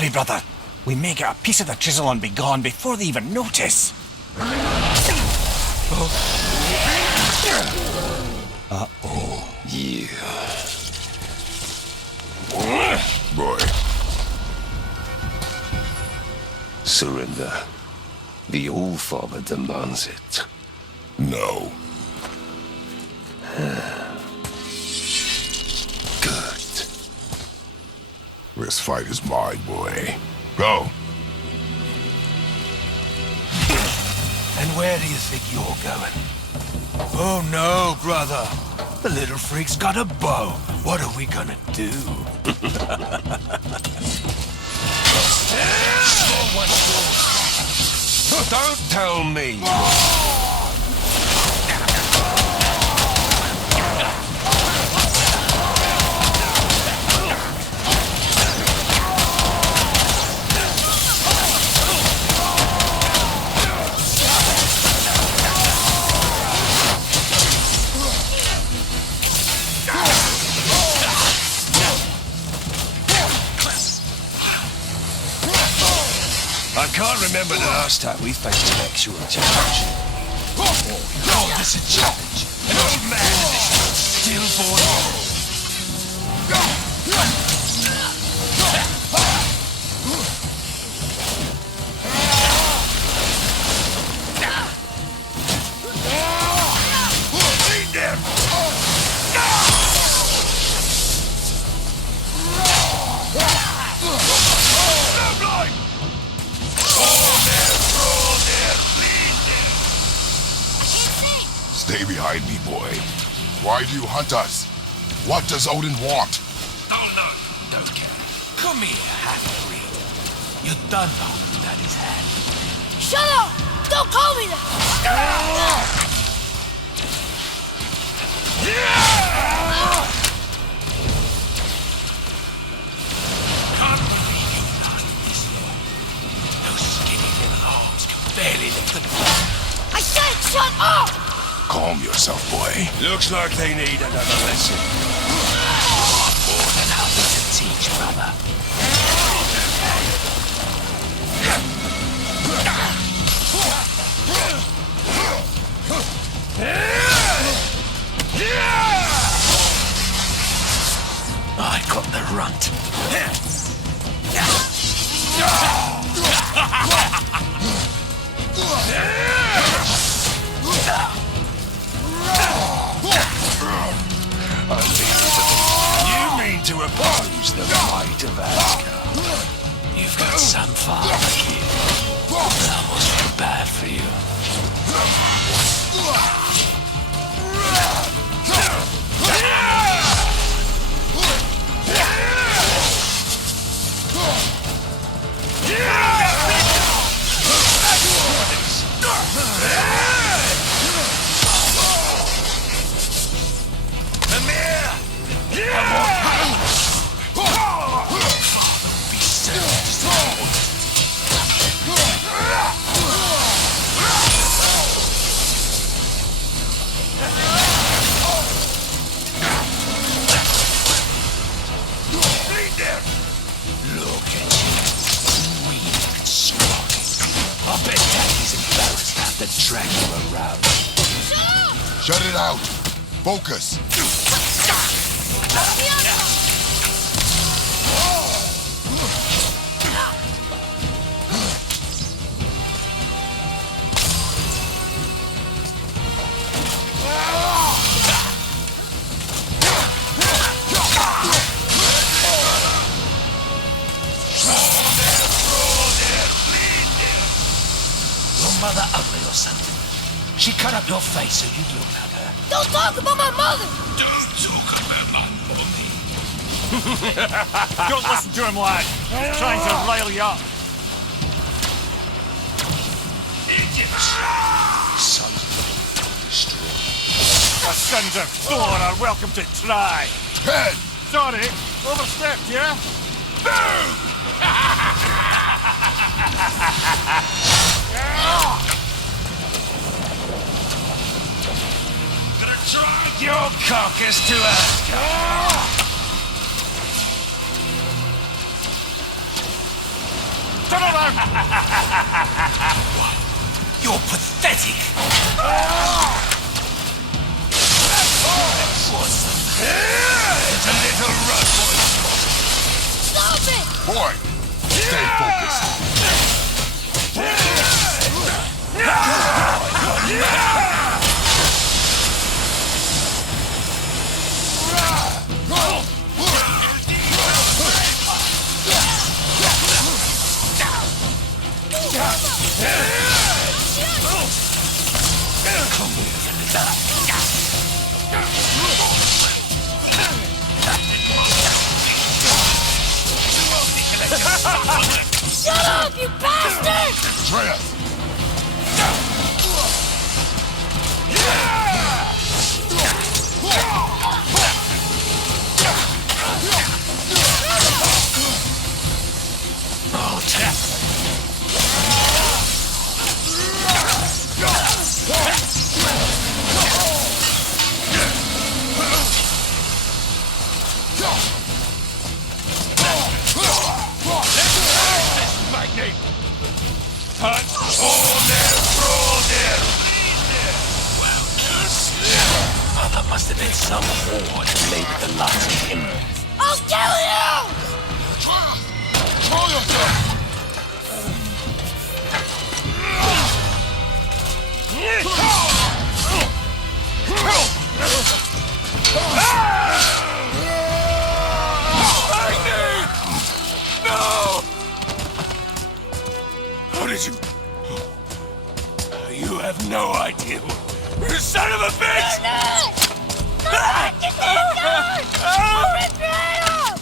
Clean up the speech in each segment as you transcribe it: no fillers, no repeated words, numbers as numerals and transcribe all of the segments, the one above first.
hurry, brother. We may get a piece of the chisel and be gone before they even notice. Uh-oh. Yeah. Boy. Surrender. The All-Father demands it. No. Good. This fight is mine, boy. Go. And where do you think you're going? Oh no, brother. The little freak's got a bow. What are we gonna do? Don't tell me. I can't remember the last time we faced an actual challenge. Call this a challenge? An old man in this stillborn world. Lead them! Stay behind me, boy. Why do you hunt us? What does Odin want? Oh, no, don't care. Come here, half-breed. You done nothing at his hand. Shut up! Don't call me that! Can't believe you lasted this long. Those skinny little arms can barely lift the gun. I said shut up! Calm yourself, boy. Looks like they need another lesson. More than happy to teach, brother. I got the runt. You mean to oppose the might of Asgard? You've got some father, kid. I almost feel bad for you. Drag you around. Shut it out. Focus. Your mother ugly or something? She cut up your face so you'd look like her. Don't talk about my mother! Don't talk about my mommy. Don't listen to him, lad. He's trying to rile you up. Son of strong. The sons of Thor are welcome to try. Head! Sorry, overstepped, yeah? Gonna drag your carcass to Asgard. Turn around! You're pathetic! It's a little rough, Stop it! Boy, stay focused. Shut up, you bastard! Atreus! Mother must have been some whore that played with the last of him. I'll kill you! Control yourself! How did you... You have no idea. You son of a bitch! No! No! Get the fuck out! I'll rip your head off!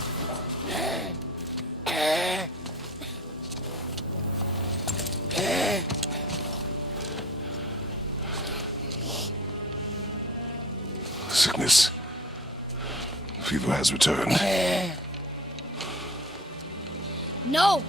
Sickness. Fever has returned. No!